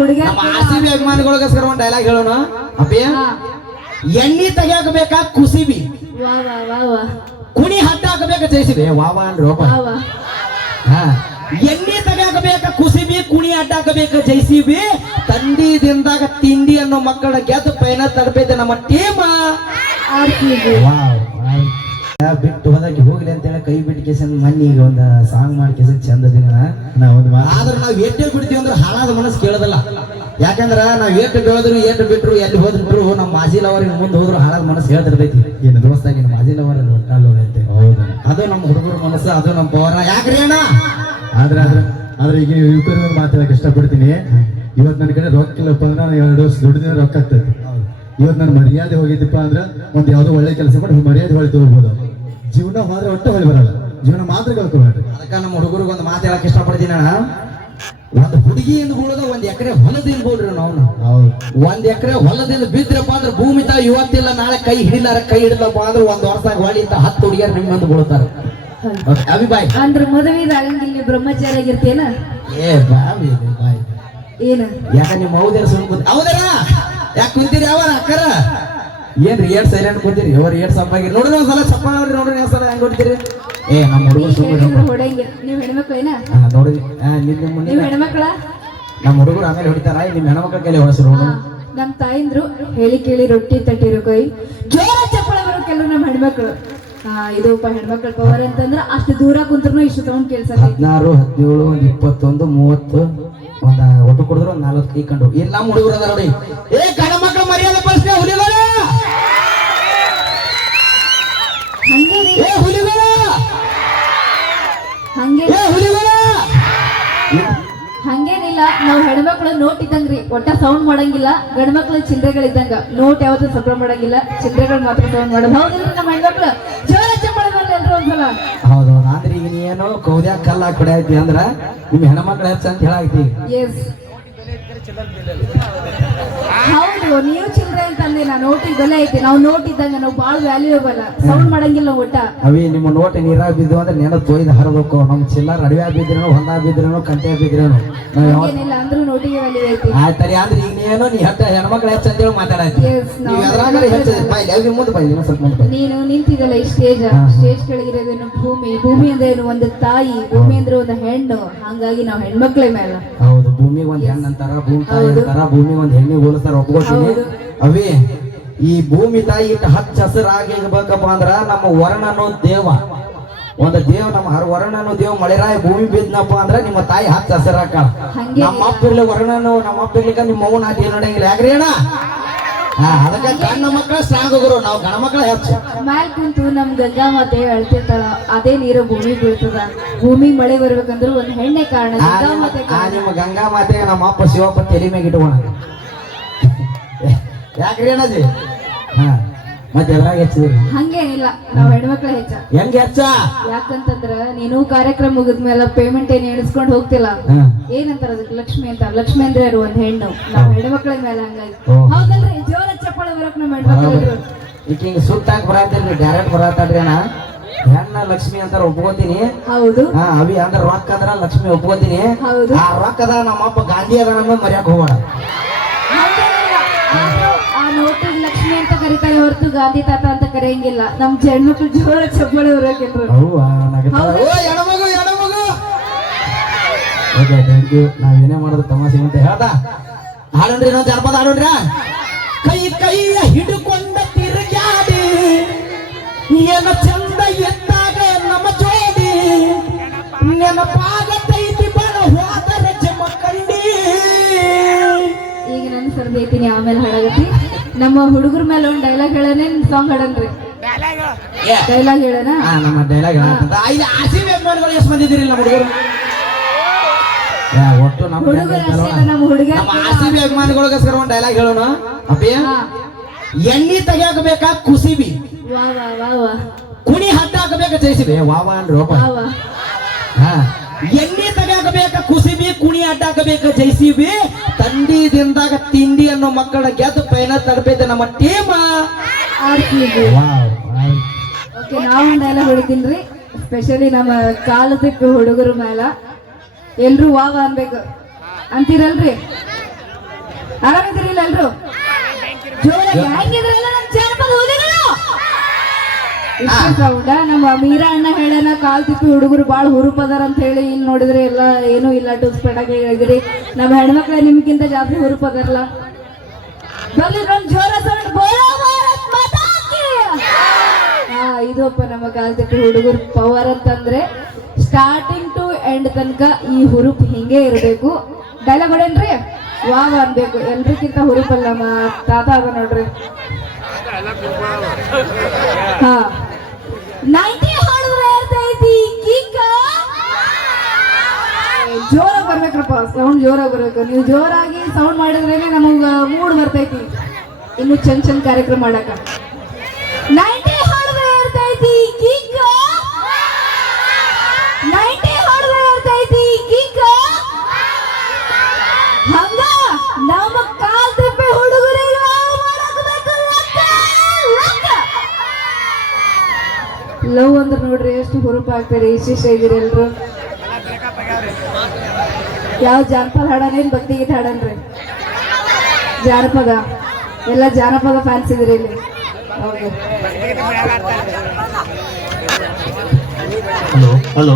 ಹುಡುಗ ನಮ್ಮ ಆರ್ಸಿಬಿ ಅಭಿಮಾನಿಗಳಿಗೋಸ್ಕರ ಒಂದು ಡೈಲಾಗ್ ಹೇಳೋಣ ಅಪ್ಪಿ. ಎಣ್ಣಿ ತೆಗಿಯಾಕ ಬೇಕಾ ಕುಸಿಬಿ, ವಾ ವಾ ವಾ ವಾ ಕುಣಿ ಹಟ್ಟಾಕಬೇಕ ಜೈಸಿಬಿ. ವಾವ ಅನ್ರೋಪ. ಹಾ, ಎಣ್ಣಿ ತೆಗಿಯಾಕ ಬೇಕಾ ಕುಸಿಬಿ, ಕುಣಿ ಅಡ್ಡಾಕಬೇಕ ಜೈಸಿಬಿ. ತಂಡಿ ದಿನದಾಗ ತಿಂಡಿ ಅನ್ನೋ ಮಕ್ಕಳ ಗೆದ್ದು ಪೈನ ತಡಬೇಕ ನಮ್ಮ ಟೀಮ್. ಬಿಟ್ಟು ಹೋದಾಕಿ ಹೋಗ್ಲಿ ಅಂತೇಳಿ ಕೈ ಬಿಟ್ಟು ಕೇಸನ್ ಮನ್ನಿ ಈಗ ಒಂದು ಸಾಂಗ್ ಮಾಡಿ ಕೇಸನ್ ಚಂದ ದಿನ. ಆದ್ರೆ ನಾವ್ ಏಟೇ ಬಿಡ್ತೀವಿ ಅಂದ್ರೆ ಹಾಳಾದ ಮನಸ್ಸು ಕೇಳೋದಲ್ಲ. ಯಾಕಂದ್ರ ನಾವ್ ಏಟು ಬೆಳೆದ್ರು ಏಟು ಬಿಟ್ರು ಎಲ್ಲಿ ಹೋದ್ರು ನಮ್ಮ ಮಾಜಿಲವರಿಗೆ ಮುಂದೆ ಹೋದ್ರು ಹಾಳಾದ ಮನಸ್ಸು ಹೇಳ್ತಿರ್ತೈತಿ. ಏನು ದೋಸ್ತ ನೀನು ಮಾಜಿಲವರ ಅಂತ. ಹೌದು, ಅದು ನಮ್ಮ ಹುಡುಗರ ಮನಸ್ಸು, ಅದು ನಮ್ಮ ಪವರ. ಯಾಕ್ರಿ ಅಣ್ಣ? ಆದ್ರೆ ಈಗ ಯುವಕರ ಮಾತಾಡಕ್ ಇಷ್ಟಪಡ್ತೀನಿ. ಇವತ್ತು ನನ್ನ ಕಡೆ ರೊಕ್ಕ ಇಲ್ಲಪ್ಪ ಅಂದ್ರೆ ನಾನು 2 ವರ್ಷ ದುಡ್ಡಿನ ರೊಕ್ಕ ಆಗ್ತದೆ. ಇವತ್ತು ನಾನು ಮರ್ಯಾದೆ ಹೋಗಿದ್ದಪ್ಪ ಅಂದ್ರೆ ಒಂದು ಯಾವ್ದೋ ಒಳ್ಳೆ ಕೆಲಸ ಮಾಡಿ ಮರ್ಯಾದೆ ಹೊಳಿ ತಗೋಬಹುದು. ಜೀವನ ಮಾತ್ರ ಒಟ್ಟು ಹೊಳಿ ಬರಲ್ಲ, ಜೀವನ ಮಾತ್ರ ಕಲ್ಕೋಬೇಡ್ರಿ. ಅದಕ್ಕ ನಮ್ಮ ಹುಡುಗರಿಗೆ ಒಂದು ಮಾತು ಹೇಳಕ್ ಇಷ್ಟಪಡ್ತೀನಿ ಅಣ್ಣ. ಒಂದು ಹುಡುಗಿಯಿಂದ ಬೀಳದ 1 ಎಕರೆ ಹೊಲದಿಂದ ಬೀಳ್ರಿ. ನಾವು 1 ಎಕರೆ ಹೊಲದಿಂದ ಬಿದ್ರಪ್ಪ ಅಂದ್ರೆ ಭೂಮಿ ತಾ ಇವತ್ತಿಲ್ಲ ನಾಳೆ ಕೈ ಹಿಡಿಲಾರ, ಕೈ ಹಿಡಿದಪ್ಪ ಅಂದ್ರೆ 1 ವರ್ಷದಾಗ ಹೊಳಿ ಅಂತ 10 ಹುಡುಗಿಯರು ನಿಮ್ಮಂದು ಬೀಳ್ತಾರೆ. ಅಭಿಬಾಯ್ ಅಂದ್ರೆ ಮದುವೆ ಆಗಂಗಿಲ್ಲ, ಬ್ರಹ್ಮಚಾರಿ ಆಗಿರ್ತೇನ? ಏ ಬಾಯ್ ಬಾಯ್ ಏನ ಯಾಕ ನಿಮ್ಮ ಹೌದರ ಸುಮ್ ಹೌದರ ಯಾಕೆ ಕುಂತೀರಿ? ಯಾವ ಅಕ್ಕರ ಏನ್ರಿ ಏಟ್ ಸೈಲೆಂಟ್ ಕುಂತೀರಿ? ಅವ್ರ ಏಟ್ ಸಪ್ಪಾಗಿ ನೋಡ್ರಿ, ಒಂದ್ಸಲ ಸಪ್ಪ ನೋಡ್ರಿ, ನೋಡ್ರಿ ಒಂದ್ಸಲ ಹೆಂಗ್ ಹೊಡಿತೀರಿ? ಏ ನಮ್ಮ ಹುಡುಗರು ಹೊಡಂಗಿಲ್ಲ. ನೀವ್ ಹೆಣ್ಮಕ್ಳು ಏನ? ನೋಡಿ ನೀವ್ ಹೆಣ್ಮಕ್ಳ? ನಮ್ಮ ಹುಡುಗರು ಆಮೇಲೆ ಹೊಡಿತಾರ. ನಿಮ್ ಹೆಣ್ಮಕ್ಳ ಕೈಲಿ ಹೊಳಸ್ರು. ನಮ್ ತಾಯಿಂದ್ರು ಹೇಳಿ ಕೇಳಿ ರೊಟ್ಟಿ ತಟ್ಟಿರೋ ಕೈ ಜೋರ ಚಪ್ಪಳ ಬರೋ ಕೆಲವು ನಮ್ಮ ಹೆಣ್ಮಕ್ಳು. ಇದು ಹೆಣ್ಮಕ್ಳ ಪವರ್ ಅಂತಂದ್ರ ಅಷ್ಟು ದೂರ ಕುಂತ್ರು ಇಷ್ಟು ಸೌಂಡ್ ಕೇಳ್ಸಲ್ಲ. 16, 17, 21, 30 ಒಂದ ಒಟ್ಟು ಕುಡಿದ್ರು 4 ಕೈ ಕಂಡು. ಇಲ್ಲಿ ನಮ್ಮ ಹುಡುಗರು ಅದ ನೋಡಿ. ಏ ಗಂಡ ಮಕ್ಕಳ ಮರ್ಯಾದೆ ಪ್ರಶ್ನೆ ಹುಲಿಗಳ, ಏ ಹುಲಿಗಳ, ಹಂಗೇನಿಲ್ಲ. ನಾವ್ ಹೆಣ್ಮಕ್ಳು ನೋಟ್ ಇದ್ದಂಗ್ರಿ, ಒಟ್ಟ ಸೌಂಡ್ ಮಾಡಂಗಿಲ್ಲ. ಗಂಡ್ಮಕ್ಳು ಚಿಲ್ಲರೆಗಳಿದ್ದಂಗ, ನೋಟ್ ಯಾವತ್ತೂ ಸಪ್ರ ಮಾಡಂಗಿಲ್ಲ, ಚಿಲ್ಲರೆಗಳು ಮಾತ್ರ ಸೌಂಡ್ ಮಾಡೋದು. ಹೌದಿಲ್ಲ ನಮ್ಮ ಹೆಣ್ಮಕ್ಳು? ಜೋರ ಚಪ್ಪಳ ಬರ್ಲಿ ಎಲ್ರು ಒಂದ್ಸಲ. ಹೌದು, ಅಂದ್ರೆ ಈಗ ನೀನು ಕೌದ್ಯಾಗ ಕಲ್ಲ ಕೊಡೆ ಐತಿ ಅಂದ್ರ ನಿಮ್ ಹೆಣ್ಮಕ್ಳು ಹೆಚ್ಚ ಅಂತ ಹೇಳಾಯ್ತಿ. ಎಸ್ ಹೌದು, ನೀವು ಚಿಲ್ಲರೆ ಅಂತಂದೆ. ನಾ ನೋಟಿಗೆ ಬೆಲೆ ಐತಿ. ನಾವು ನೋಟ್ ಇದ್ದಂಗ ನಾವು ಬಾಳ್ ವ್ಯಾಲ್ಯೂಬಲ್, ಸೌಂಡ್ ಮಾಡಂಗಿಲ್ಲ ನಾವು ಒಟ್ಟ. ಅವಿ ನಿಮ್ಮ ನೋಟ್ ನೀರಾಗ ಬಿದ್ದು ಅಂದ್ರೆ ನೆನ ತೊಯ್ದು ಹರಬೇಕು. ನಮ್ ಚಿಲ್ಲರ್ ಅಡವ್ಯಾಗ ಬಿದ್ರೇನು, ಹೊಂದಾಗ ಬಿದ್ರೇನು, ಕಂಟೆ ಬಿದ್ರೇನು ಏನಿಲ್ಲ ಅಂದ್ರೂ ನೋಟಿಗೆ ವ್ಯಾಲ್ಯೂ ಐತಿ. ಆಯ್ತರಿ. ಅಂದ್ರೆ ಈಗ ನೀನು ನೀ ಹೆಣ್ಮಕ್ಳು ಹೆಚ್ಚ ಅಂತೇಳಿ ಮಾತಾಡಾಯ್ತಿ. ನೀನು ನಿಂತಿದ್ದಲ್ಲ ಈ ಸ್ಟೇಜ್ ಕೆಳಗಿರೋದೇನು ಭೂಮಿ, ಭೂಮಿ ಅಂದ್ರೆ ಏನು? ಒಂದು ತಾಯಿ, ಭೂಮಿ ಅಂದ್ರೆ ಒಂದು ಹೆಣ್ಣು. ಹಂಗಾಗಿ ನಾವು ಹೆಣ್ಮಕ್ಳೇ ಮೇಲೆ. ಹೌದು, ಭೂಮಿಗೆ ಒಂದ್ ಹೆಣ್ಣು ಅಂತಾರ, ಭೂಮಿ ತಾಯಿ ಅಂತಾರ, ಭೂಮಿ ಒಂದ್ ಹೆಣ್ಣಿಗೆ ಹೋಲಿಸ್ತಾರ, ಒಪ್ಕೋತೀನಿ. ಅವಿ ಈ ಭೂಮಿ ತಾಯಿ ಇಟ್ಟು ಹಚ್ಚ ಹಸಿರಾಗಿರ್ಬೇಕಪ್ಪ ಅಂದ್ರ ನಮ್ಮ ವರ್ಣನೋ ದೇವ, ಒಂದು ದೇವ್, ನಮ್ಮ ವರ್ಣನೋ ದೇವ್ ಮಳೆರಾಯ ಭೂಮಿ ಬಿದ್ನಪ್ಪ ಅಂದ್ರ ನಿಮ್ಮ ತಾಯಿ ಹಚ್ಚ ಹಸಿರಾಕ. ನಮ್ಮ ಅಪ್ಪ ಇರ್ಲಿ ವರ್ಣನು, ನಮ್ಮ ಅಪ್ಪ ಇರ್ಲಿಕ್ಕ ನಿಮ್ಮ ಮೌನ ಹಾಕಿ ನೋಡಂಗಿಲ್ಲ. ಯಾಕ್ರಿ ಅಣ್ಣ? ಅದಕ್ಕೆ ಗಂಡ ಮಕ್ಕಳ ಸ್ಟ್ರಾಂಗ್ ಹೋಗ್ರು, ನಾವು ಗಣ ಮಕ್ಕಳ ಹೆಚ್ಚು. ಮ್ಯಾಲ್ ಕುಂತು ನಮ್ ಗಂಗಾ ಮಾತೆ ಅಳ್ತಿರ್ತಾಳ, ಅದೇ ನೀರು ಭೂಮಿ ಬೀಳ್ತದ. ಭೂಮಿ ಮಳೆ ಬರ್ಬೇಕಂದ್ರೆ ಒಂದ್ ಹೆಣ್ಣೆ ಕಾರಣ, ಗಂಗಾ ಮಾತೆ. ನಿಮ್ಮ ಗಂಗಾ ಮಾತೆ ನಮ್ಮ ಅಪ್ಪ ಶಿವಪ್ಪ ತೆಲಿ ಮ್ಯಾಗ ಇಟ್ಕೋಣ. ಯಾಕ್ರಿ ಅಣ್ಣಜಿ? ಮತ್ತೆ ಎದ್ರಾಗ ಹೆಚ್ಚಿದ್ರಿ? ಹಂಗೇನಿಲ್ಲ, ನಾವ್ ಹೆಣ್ಮಕ್ಳ ಹೆಚ್ಚ. ಹೆಂಗ್ ಹೆಚ್ಚ? ಯಾಕಂತಂದ್ರ ನೀನು ಕಾರ್ಯಕ್ರಮ ಮುಗಿದ್ಮೇಲೆ ಪೇಮೆಂಟ್ ಏನ್ ಎಣಿಸ್ಕೊಂಡ್ ಹೋಗ್ತಿಲ್ಲ. ಏನಂತಾರ ಅದಕ್ಕೆ? ಲಕ್ಷ್ಮಿ ಅಂತ. ಲಕ್ಷ್ಮಿ ಅಂದ್ರೆ ಒಂದ್ ಹೆಣ್ಣು, ನಾವ್ ಹೆಣ್ಮಕ್ಳ ಮೇಲೆ. ಹಂಗಾಗಿ ಹೌದಲ್ರಿ? ಜೋರ ಚಪ್ಪಳ ಬರಕ್ ನಮ್ಮ ಹೆಣ್ಮಕ್ಳು. ಈಗ ಹಿಂಗ ಸುತ್ತಾಕ್ ಬರತ್ತಲ್ರಿ, ಡೈರೆಕ್ಟ್ ಬರತ್ತಾಡ್ರಿ ಅಣ್ಣ. ಹೆಣ್ಣ ಲಕ್ಷ್ಮಿ ಅಂತಾರ, ಒಪ್ಕೋತೀನಿ. ಹೌದು. ಅವಿ ಅಂದ್ರ ರೊಕ್ಕ ಅಂದ್ರ ಲಕ್ಷ್ಮಿ, ಒಪ್ಕೋತೀನಿ. ಹೌದು. ಆ ರೊಕ್ಕದ ನಮ್ಮಪ್ಪ ಗಾಂಧಿ ಅದ ನಮ್ಮ ಮರ್ಯಾಕ್ ಹೋಗೋಣ. ಆ ನೋಟಿಗೆ ಲಕ್ಷ್ಮಿ ಅಂತ ಕರೀತಾರೆ ಹೊರತು ಗಾಂಧಿ ತಾತ ಅಂತ ಕರೆಯಂಗಿಲ್ಲ. ನಮ್ ಹೆಣ್ಮಕ್ಳು ಜೋರ ಚಪ್ಪಳ ಬರಕಿದ್ರು. ನಾವೇನೇ ಮಾಡೋದು ತಮಾಷೆ ಅಂತ ಹೇಳ್ದ. ಹಾಡೋಣ್ರಿ, ಇನ್ನೊಂದು ಜಾನಪದ ಹಾಡೋಣ್ರ. ಕೈ ಕೈಯ ಹಿಡ್ಕೊಂಡ ತಿರುಗಾಡಿ ಏನ ಚಂದ ಎತ್ತಾಗ ನಮ್ಮ ಜೋಡಿ, ನೆನಪಾಗತೈತಿ ಬಣ ಹೋದರ ಜಮಕಂಡಿ. ಈಗ ನಾನು ಸರ್ದೈತೀನಿ, ಆಮೇಲೆ ಹಾಡಾಗತ್ತಿ. ನಮ್ಮ ಹುಡುಗರ ಮೇಲೆ ಒಂದ್ ಡೈಲಾಗ್ ಹೇಳನೆ, ಸಾಂಗ್ ಹಾಡನ್ರಿ. ಡೈಲಾಗ್ ಹೇಳೋಣ? ನಮ್ಮ ಡೈಲಾಗ್ ಆರ್ಸಿಬಿ ಅಭಿಮಾನಿಗಳು ಎಷ್ಟು ಬಂದಿದ್ದೀರಿ ನಮ್ಮ ಹುಡುಗರು? ಒಟ್ಟು ನಮ್ಮ ಆರ್ಸಿಬಿ ಅಭಿಮಾನಿಗಳಿಗೋಸ್ಕರ ಒಂದು ಡೈಲಾಗ್ ಹೇಳೋಣ. ಅಪ್ಪಿ, ಎಣ್ಣಿ ತೆಗಿಯಾಕ ಬೇಕಾ ಕುಸಿಬಿ, ಕುಣಿ ಹಟ್ಟಾಕಬೇಕ ಜೈಸಿಬಿ. ವಾವ ಅನ್ರೋಪ. ಎಣ್ಣಿ ತೆಗಿಯಾಕ ಬೇಕಾ ಕುಸಿಬಿ, ಕುಣಿ ಅಡ್ಡಾಕಬೇಕ ಜೈಸಿಬಿ. ತಂಡಿ ದಿನದಾಗ ತಿಂಡಿ ಅನ್ನೋ ಮಕ್ಕಳ ಗೆದ್ದು ಪೈನ ತಡಬೇಕ ನಮ್ಮ ಟೀಮ್. ನಾವೊಂದ್ ಡೈಲಾಗ್ ಹೊಡಿತೀನ್ರಿ, ಸ್ಪೆಷಲಿ ನಮ್ಮ ಕಾಲದಕ್ಕೆ ಹುಡುಗರ ಮೇಲ. ಎಲ್ರು ವಾವ ಅನ್ಬೇಕು ಅಂತೀರಲ್ರಿ? ಆರಾಮಿದ್ರಿಲ್ಲ ಎಲ್ರು ಜೋರಾಗಿ ಹೆಂಗಿದ್ರಲ್ಲ ನಮ್ ಜಾನಪದ ಹುಲಿಗಳು ಇಷ್ಟು ಸೌಂಡ ನಮ್ಮ ಮೀರಾ ಅಣ್ಣ ಹೇಳ್ಯಾನ ಕಾಲ್ ತಿಪ್ಪಿ ಹುಡುಗರು ಬಾಳ ಹುರುಪ್ ಅದಾರ ಅಂತ ಹೇಳಿ ಇಲ್ಲಿ ನೋಡಿದ್ರೆ ಎಲ್ಲ ಏನೂ ಇಲ್ಲ ಟೂಸ್ಪೇಟ್ ಆಗಿ ಹೇಳಿದ್ರಿ ನಮ್ಮ ಹೆಣ್ಮಕ್ಳ ನಿಮ್ಗಿಂತ ಜಾಸ್ತಿ ಹುರುಪ್ ಅದಾರಲ್ಲ ಬರ್ಲಿ ನಮ್ ಜೋರ ಸೌಂಡ್ ಬೋಲೋ ಭಾರತ್ ಮಾತಾ ಕಿ. ಇದಪ್ಪ ನಮ್ಮ ಕಾಲ್ ತಿಪ್ಪಿ ಹುಡುಗರು ಪವರ್ ಅಂತಂದ್ರೆ ಸ್ಟಾರ್ಟಿಂಗ್ ಟು ಎಂಡ್ ತನಕ ಈ ಹುರುಪ್ ಹಿಂಗೆ ಇರಬೇಕು. ಡೈಲಾಗ್ ಹೊಡೇನ್ರಿ ವಾವ್ ಅನ್ಬೇಕು. ಎಲ್ರಿಗಿಂತ ಹುರುಪಲ್ಲ ನಮ್ಮ ತಾತ ಅದ ನೋಡ್ರಿ. ಹಾ 90 ಹೊಡೆದ್ರೆ ಇರ್ತೈತಿ ಕಿಕ್ಕ. ಜೋರಾಗಿ ಬರ್ಬೇಕ್ರಪ್ಪ, ಸೌಂಡ್ ಜೋರಾಗಿ ಬರ್ಬೇಕು. ನೀವು ಜೋರಾಗಿ ಸೌಂಡ್ ಮಾಡಿದ್ರೇನೆ ನಮಗ ಮೂಡ್ ಬರ್ತೈತಿ ಇನ್ನು ಚಂದ ಕಾರ್ಯಕ್ರಮ ಮಾಡಕ. 90 ಹೊಡೆದ್ರೆ ಇರ್ತೈತಿ ಕಿಕ್ಕ, 90 ಹೊಡೆದ್ರೆ ಇರ್ತೈತಿ ಕಿಕ್ಕ. ಹಂಗ ನಮ್ಮ ಕಾಲ್ ತಿಪ್ಪೆ ಹುಡುಗರಿಗೆ ಲವ್ ಅಂದ್ರೆ ನೋಡ್ರಿ ಎಷ್ಟು ಹುರುಪ ಆಗ್ತಾರೆ. ಇಷ್ಟಿಷ್ಟ ಇದ್ದೀರಿ ಎಲ್ರು. ಯಾವ ಜಾನಪದ ಹಾಡನೇನ್ ಭಕ್ತಿ ಗೀತೆ ಹಾಡನ್ರಿ? ಜಾನಪದ ಎಲ್ಲ ಜಾನಪದ ಫ್ಯಾನ್ಸ್ ಇದ್ರಿ ಇಲ್ಲಿ. ಹಲೋ